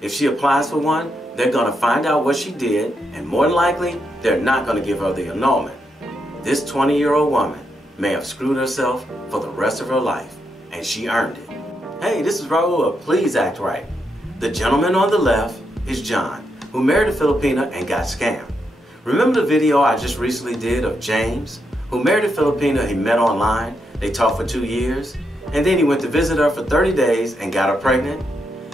If she applies for one, they're going to find out what she did, and more than likely, they're not going to give her the annulment. This 20-year-old woman may have screwed herself for the rest of her life, and she earned it. Hey, this is Raulh of Please Act Right. The gentleman on the left is John, who married a Filipina and got scammed. Remember the video I just recently did of James, who married a Filipina he met online? They talked for 2 years, and then he went to visit her for 30 days and got her pregnant.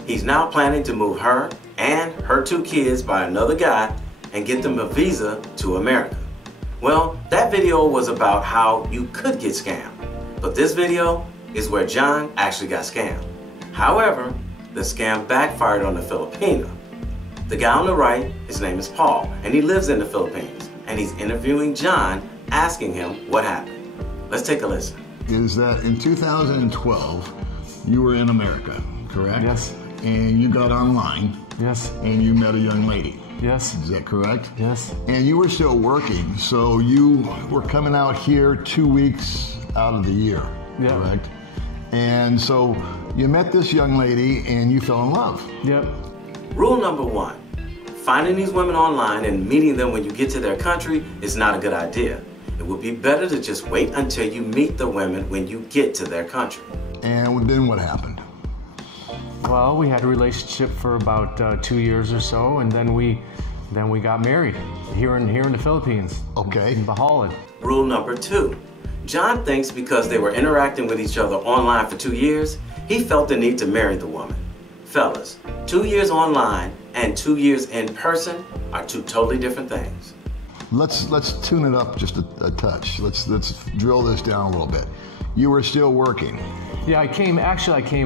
He's now planning to move her and her 2 kids by another guy and get them a visa to America. Well, that video was about how you could get scammed, but this video is where John actually got scammed. However, the scam backfired on the Filipina. The guy on the right, his name is Paul, and he lives in the Philippines, and he's interviewing John, asking him what happened. Let's take a listen. Is that in 2012, you were in America, correct? Yes. And you got online. Yes. And you met a young lady. Yes. Is that correct? Yes. And you were still working, so you were coming out here 2 weeks out of the year, correct? And so you met this young lady and you fell in love. Yep. Rule number 1, finding these women online and meeting them when you get to their country is not a good idea. It would be better to just wait until you meet the women when you get to their country. And then what happened? Well, we had a relationship for about 2 years or so, and then we got married here in the Philippines. Okay. In Bacolod. Rule number 2, John thinks because they were interacting with each other online for 2 years, he felt the need to marry the woman. Fellas, 2 years online and 2 years in person are 2 totally different things. Let's tune it up just a touch. Let's drill this down a little bit. You were still working. Yeah, I came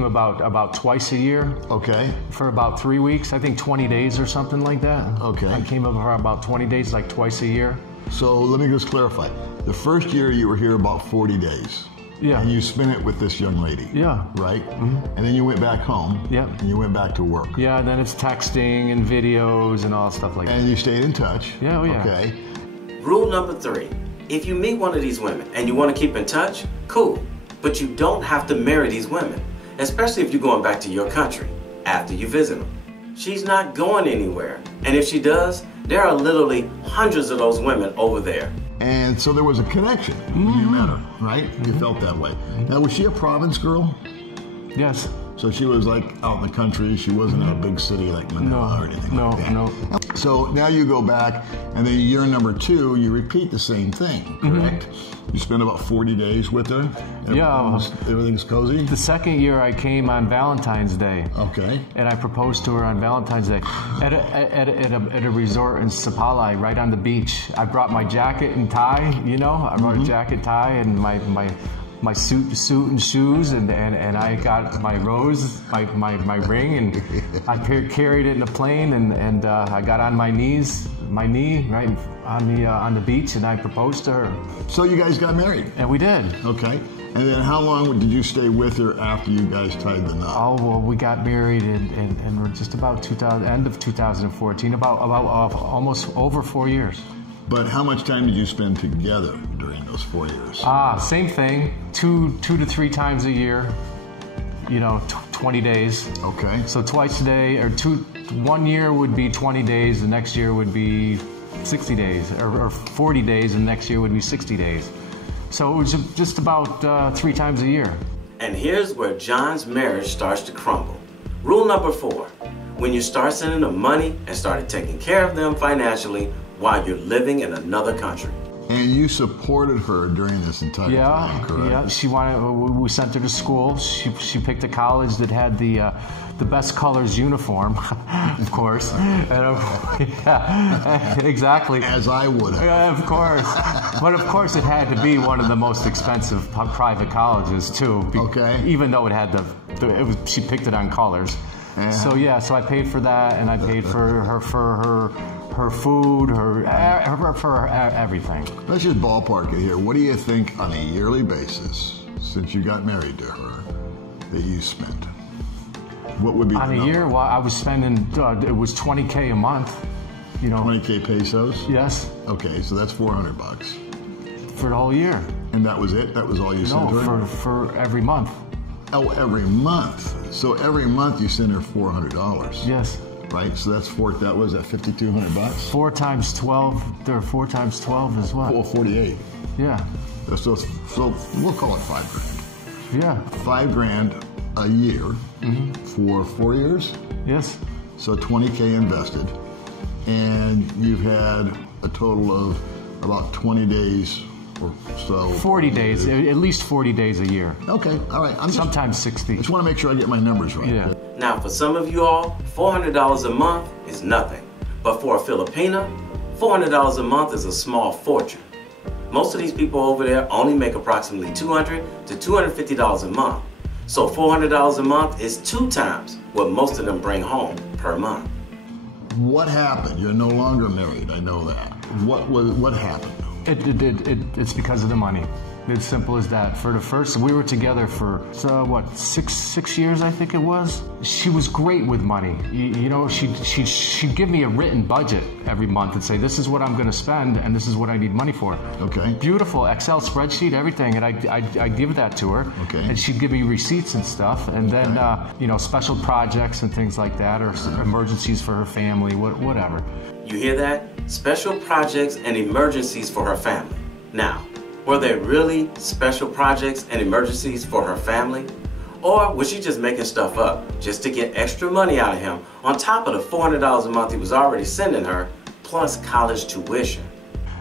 about twice a year. Okay. For about 3 weeks, I think 20 days or something like that. Okay. I came over for about 20 days, like twice a year. So let me just clarify. The first year you were here about 40 days. Yeah. And you spent it with this young lady. Yeah. Right? Mm-hmm. And then you went back home. Yeah. And you went back to work. Yeah, then it's texting and videos and all stuff like that. And you stayed in touch. Yeah, oh yeah. Okay. Rule number 3, if you meet one of these women and you want to keep in touch, cool. But you don't have to marry these women, especially if you're going back to your country after you visit them. She's not going anywhere. And if she does, there are literally hundreds of those women over there. And so there was a connection when you met her, right? You felt that way. Now, was she a province girl? Yes. So she was like out in the country. She wasn't in a big city like Manila or anything like that. No. So now you go back, and then year number 2, you repeat the same thing, correct? You spend about 40 days with her. Yeah. Everything's cozy. The second year I came on Valentine's Day. Okay. And I proposed to her on Valentine's Day at a resort in Sapalay, right on the beach. I brought my jacket and tie, you know. I brought a jacket, tie, and my suit and shoes, and I got my rose, my ring, and I carried it in the plane, and I got on my knee right on the beach, and I proposed to her. So you guys got married? And we did. Okay. And then how long did you stay with her after you guys tied the knot? Oh, well, we got married in just about end of 2014, about almost over 4 years. But how much time did you spend together during those 4 years? Same thing, two to 3 times a year, you know, 20 days. Okay. So twice a day, or 1 year would be 20 days, the next year would be 60 days, or 40 days, and next year would be 60 days. So it was just about 3 times a year. And here's where John's marriage starts to crumble. Rule number 4, when you start sending them money and started taking care of them financially while you're living in another country. And you supported her during this entire time, correct? Yeah, she wanted. We sent her to school. She picked a college that had the best colors uniform, of course. And, yeah, exactly. As I would have. Yeah, of course. But of course, it had to be one of the most expensive private colleges too. Okay. Even though it had she picked it on colors. Yeah. So yeah, so I paid for that, and I paid for her food, her everything. Let's just ballpark it here. What do you think on a yearly basis, since you got married to her, that you spent? What would be on a year? Well, I was spending it was $20K a month. You know, 20K pesos. Yes. Okay, so that's $400 for the whole year. And that was it? That was all you sent her? No, for every month. Oh, every month. So every month you send her $400. Yes. right? So that's that was at $5,200. 4 times 12. There are 4 times 12 is what? Well, 48. Yeah. So we'll call it $5,000. Yeah. $5,000 a year for 4 years. Yes. So $20K invested, and you've had a total of about 20 days or so. 40 days, at least 40 days a year. Okay, all right. Sometimes 60. I just want to make sure I get my numbers right. Yeah. Now, for some of you all, $400 a month is nothing. But for a Filipina, $400 a month is a small fortune. Most of these people over there only make approximately $200 to $250 a month. So $400 a month is 2 times what most of them bring home per month. What happened? You're no longer married, I know that. What happened? It's because of the money. It's simple as that. For the first, we were together for, what, six years, I think it was? She was great with money. You know, she'd give me a written budget every month and say, this is what I'm going to spend, and this is what I need money for. Okay. Beautiful Excel spreadsheet, everything, and I'd give that to her. Okay. And she'd give me receipts and stuff, and then, you know, special projects and things like that, or emergencies for her family, whatever. You hear that? Special projects and emergencies for her family. Now, were they really special projects and emergencies for her family? Or was she just making stuff up just to get extra money out of him on top of the $400 a month he was already sending her, plus college tuition?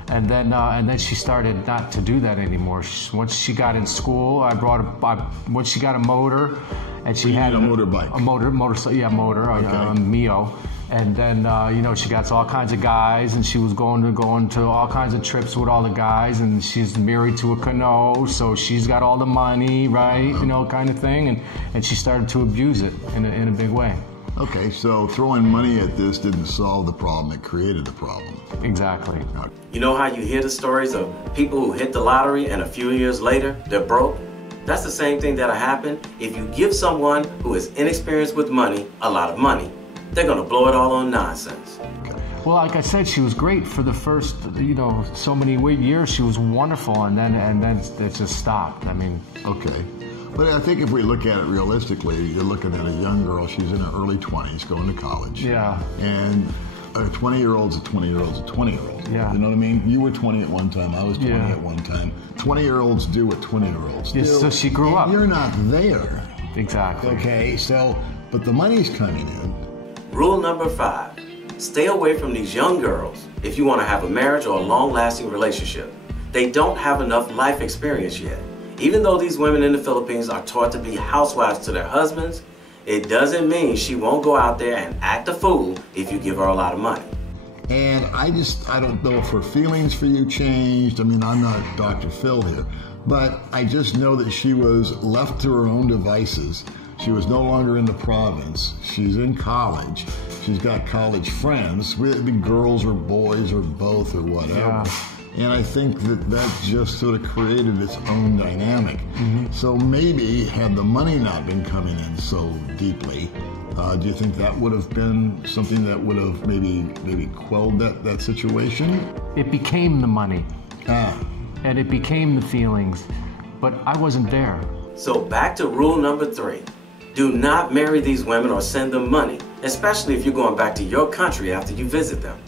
And then she started not to do that anymore. Once she got in school, once she got a motor, and she had a motorbike. A motor, Okay. Mio. And then, you know, she got all kinds of guys, and she was going to all kinds of trips with all the guys, and she's married to a Cano, so she's got all the money, right? You know, kind of thing. And she started to abuse it in a big way. Okay, so throwing money at this didn't solve the problem, it created the problem. Exactly. You know how you hear the stories of people who hit the lottery and a few years later, they're broke? That's the same thing that'll happen if you give someone who is inexperienced with money a lot of money. They're gonna blow it all on nonsense. Well, like I said, she was great for the first, you know, so many years. She was wonderful, and then it just stopped. I mean, okay. But I think if we look at it realistically, you're looking at a young girl. She's in her early 20s, going to college. Yeah. And a 20-year-old's a 20-year-old's a 20-year-old. Yeah. You know what I mean? You were 20 at one time. I was 20 at one time. 20-year-olds do what 20-year-olds do. So she grew up. You're not there. Exactly. Okay. So, but the money's coming in. Rule number 5, stay away from these young girls if you want to have a marriage or a long-lasting relationship. They don't have enough life experience yet. Even though these women in the Philippines are taught to be housewives to their husbands, it doesn't mean she won't go out there and act a fool if you give her a lot of money. And I don't know if her feelings for you changed. I mean, I'm not Dr. Phil here, but I just know that she was left to her own devices. She was no longer in the province. She's in college. She's got college friends, whether it be girls or boys or both or whatever. Yeah. And I think that just sort of created its own dynamic. So maybe had the money not been coming in so deeply, do you think that would have been something that would have maybe quelled that situation? It became the money. And it became the feelings, but I wasn't there. So back to rule number 3. Do not marry these women or send them money, especially if you're going back to your country after you visit them.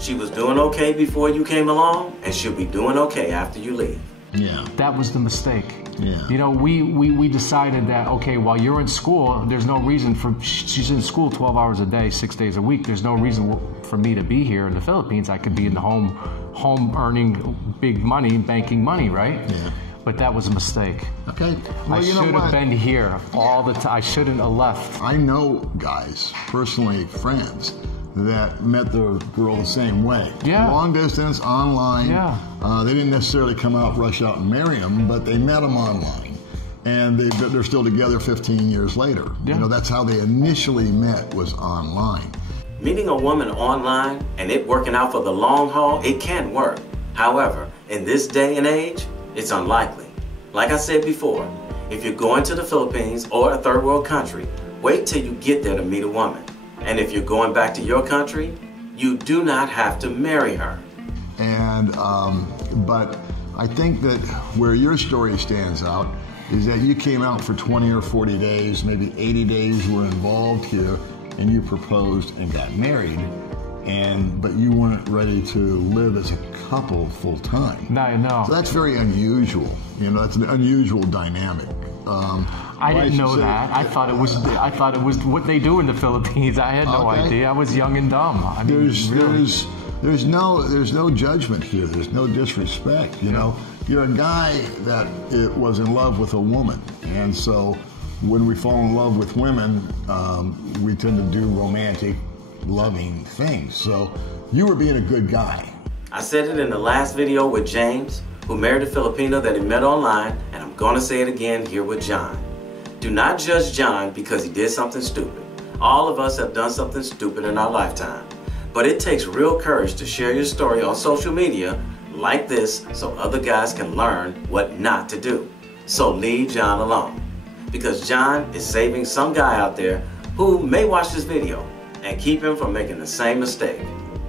She was doing okay before you came along, and she'll be doing okay after you leave. Yeah. That was the mistake. Yeah. You know, we decided that, okay, while you're in school, there's no reason she's in school 12 hours a day, 6 days a week. There's no reason for me to be here in the Philippines. I could be in the home earning big money, banking money, right? Yeah. But that was a mistake. Okay. Well, I should have been here all the time. I shouldn't have left. I know guys, personally friends, that met their girl the same way. Yeah. Long distance, online. Yeah. They didn't necessarily come out, rush out and marry them, but they met them online. And they're still together 15 years later. Yeah. You know, that's how they initially met, was online. Meeting a woman online and it working out for the long haul, it can work. However, in this day and age, it's unlikely. Like I said before, if you're going to the Philippines or a third world country, wait till you get there to meet a woman. And if you're going back to your country, you do not have to marry her. And, but I think that where your story stands out is that you came out for 20 or 40 days, maybe 80 days were involved here, and you proposed and got married, but you weren't ready to live as a couple full time. No. So that's very unusual. You know, that's an unusual dynamic. I didn't know that. I thought it was what they do in the Philippines. I had no idea. I was young and dumb. I mean, there's no judgment here. There's no disrespect. You know, you're a guy that was in love with a woman, and so when we fall in love with women, we tend to do romantic, loving things. So you were being a good guy. I said it in the last video with James, who married a Filipino that he met online, and I'm gonna say it again here with John. Do not judge John because he did something stupid. All of us have done something stupid in our lifetime. But it takes real courage to share your story on social media like this so other guys can learn what not to do. So leave John alone. Because John is saving some guy out there who may watch this video and keep him from making the same mistake.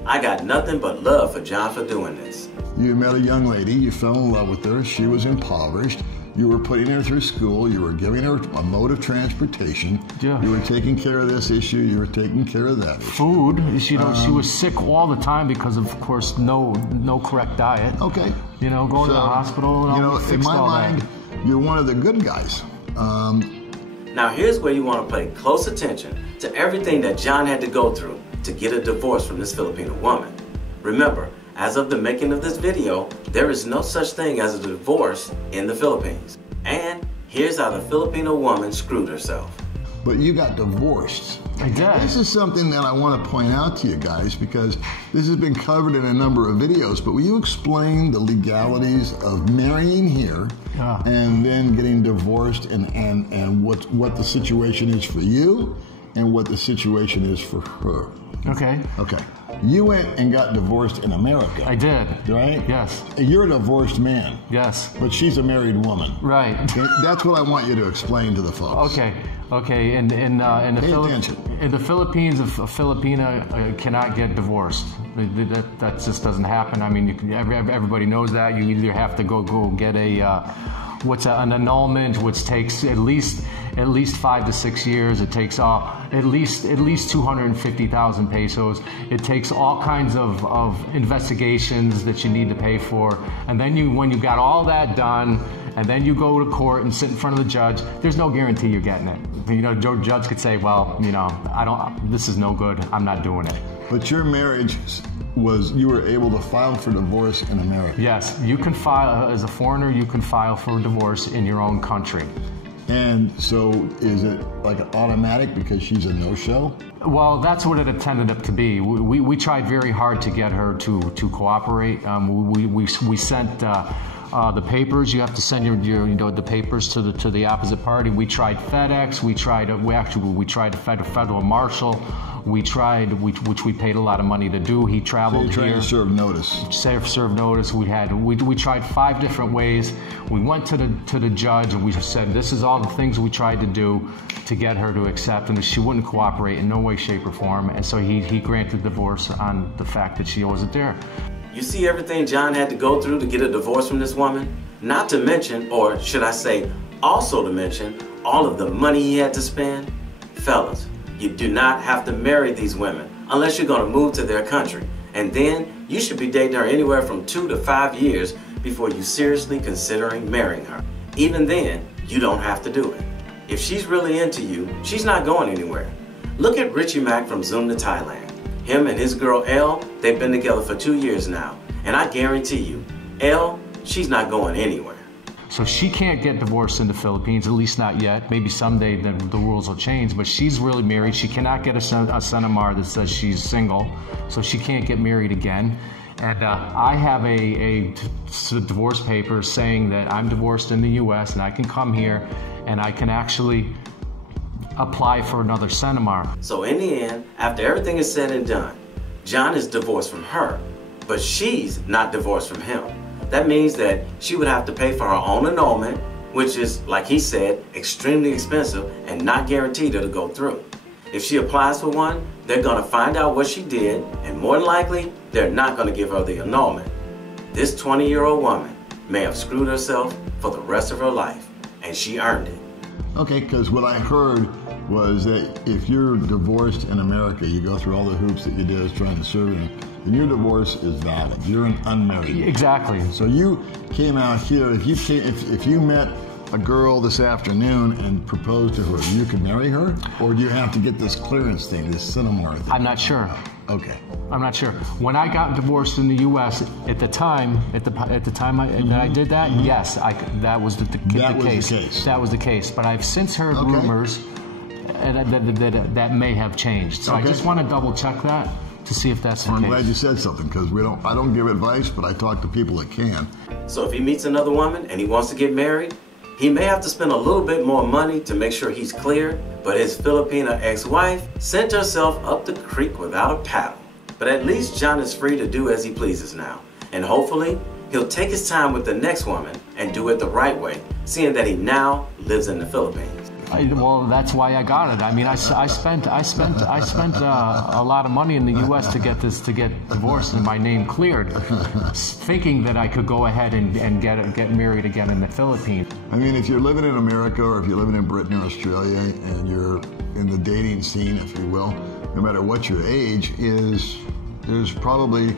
I got nothing but love for John for doing this. You met a young lady, you fell in love with her, she was impoverished, you were putting her through school, you were giving her a mode of transportation, you were taking care of this issue, you were taking care of that issue. Food, she was sick all the time because of course, no correct diet. Okay. You know, going to the hospital and you know, in my mind, you're one of the good guys. Now here's where you want to pay close attention to everything that John had to go through to get a divorce from this Filipino woman. Remember, as of the making of this video, there is no such thing as a divorce in the Philippines. And here's how the Filipino woman screwed herself. But you got divorced. I did. This is something that I want to point out to you guys because this has been covered in a number of videos, but will you explain the legalities of marrying here and then getting divorced and what the situation is for you and what the situation is for her? Okay. Okay. You went and got divorced in America. I did. Right? Yes. You're a divorced man. Yes. But she's a married woman. Right. That's what I want you to explain to the folks. Okay. In the Philippines, a Filipina cannot get divorced. That just doesn't happen. I mean, everybody knows that. You either have to go get an annulment, which takes at least 5 to 6 years. It takes at least 250,000 pesos. It takes all kinds of investigations that you need to pay for. And then when you got all that done, and then you go to court and sit in front of the judge, there's no guarantee you're getting it. You know, the judge could say, well, you know, this is no good, I'm not doing it. But your marriage you were able to file for divorce in America. Yes, you can file, as a foreigner, you can file for divorce in your own country. And so is it like automatic because she's a no-show? Well, that's what it tended up to be. We tried very hard to get her to cooperate. We sent the papers. You have to send the papers to the opposite party. We tried FedEx. We tried a federal marshal. Which we paid a lot of money to do. He traveled so you're here. Trying to serve notice. Serve notice. We tried 5 different ways. We went to the judge and we said this is all the things we tried to do to get her to accept, and she wouldn't cooperate in no way, shape, or form. And so he granted divorce on the fact that she wasn't there. You see everything John had to go through to get a divorce from this woman? Not to mention, or should I say, also to mention, all of the money he had to spend? Fellas, you do not have to marry these women unless you're going to move to their country. And then you should be dating her anywhere from 2 to 5 years before you seriously considering marrying her. Even then, you don't have to do it. If she's really into you, she's not going anywhere. Look at Richie Mack from Zoom to Thailand. Him and his girl Elle, they've been together for 2 years now. And I guarantee you, Elle, she's not going anywhere. So she can't get divorced in the Philippines, at least not yet. Maybe someday the rules will change, but she's really married. She cannot get a Senemar that says she's single, so she can't get married again. And I have a divorce paper saying that I'm divorced in the U.S. and I can come here and I can actually apply for another Senemar. So in the end, after everything is said and done, John is divorced from her, but she's not divorced from him. That means that she would have to pay for her own annulment, which is, like he said, extremely expensive and not guaranteed it'll go through. If she applies for one, they're going to find out what she did, and more than likely, they're not going to give her the annulment. This 20-year-old woman may have screwed herself for the rest of her life, and she earned it. Okay, because what I heard was that if you're divorced in America, you go through all the hoops that you did as trying to serve him, and your divorce is valid. You're an unmarried. Exactly. So you came out here. If you met a girl this afternoon and proposed to her, you could marry her, or do you have to get this clearance thing, this cinema thing? I'm not sure. Okay. I'm not sure. When I got divorced in the U.S. at the time, that I did that, yes, that was the case. That was the case. But I've since heard rumors that may have changed. So I just want to double check that to see if that's the case. I'm glad you said something, because I don't give advice, but I talk to people that can. So if he meets another woman and he wants to get married, he may have to spend a little bit more money to make sure he's clear, but his Filipina ex-wife sent herself up the creek without a paddle. But at least John is free to do as he pleases now. And hopefully, he'll take his time with the next woman and do it the right way, seeing that he now lives in the Philippines. Well, that's why I got it. I mean, I spent a lot of money in the U.S. to get divorced and my name cleared, thinking that I could go ahead and get married again in the Philippines. I mean, if you're living in America or if you're living in Britain or Australia and you're in the dating scene, if you will, no matter what your age is, there's probably,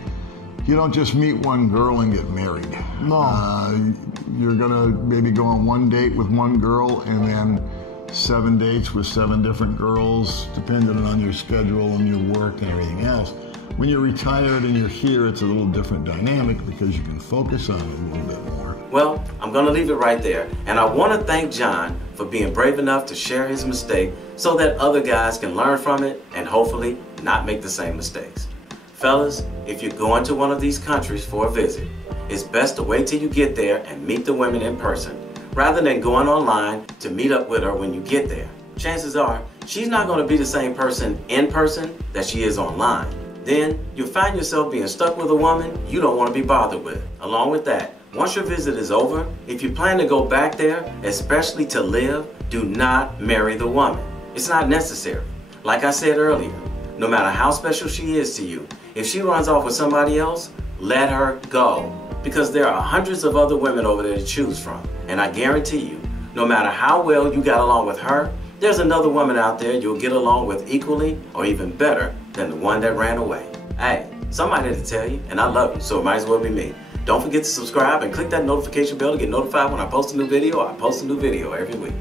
you don't just meet one girl and get married. No. You're gonna maybe go on one date with one girl and then 7 dates with 7 different girls, depending on your schedule and your work and everything else. When you're retired and you're here, it's a little different dynamic because you can focus on it a little bit more. Well, I'm going to leave it right there. And I want to thank John for being brave enough to share his mistake so that other guys can learn from it and hopefully not make the same mistakes. Fellas, if you're going to one of these countries for a visit, it's best to wait till you get there and meet the women in person, rather than going online to meet up with her when you get there. Chances are, she's not going to be the same person in person that she is online. Then, you'll find yourself being stuck with a woman you don't want to be bothered with. Along with that, once your visit is over, if you plan to go back there, especially to live, do not marry the woman. It's not necessary. Like I said earlier, no matter how special she is to you, if she runs off with somebody else, let her go. Because there are hundreds of other women over there to choose from. And I guarantee you, no matter how well you got along with her, there's another woman out there you'll get along with equally or even better than the one that ran away. Hey, somebody had to tell you, and I love you, so it might as well be me. Don't forget to subscribe and click that notification bell to get notified when I post a new video. I post a new video every week.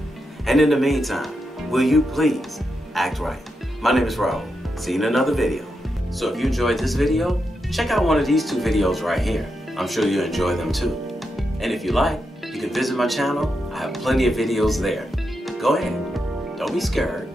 And in the meantime, will you please act right? My name is Raulh. See you in another video. So if you enjoyed this video, check out one of these 2 videos right here. I'm sure you'll enjoy them too. And if you like, you can visit my channel. I have plenty of videos there. Go ahead. Don't be scared.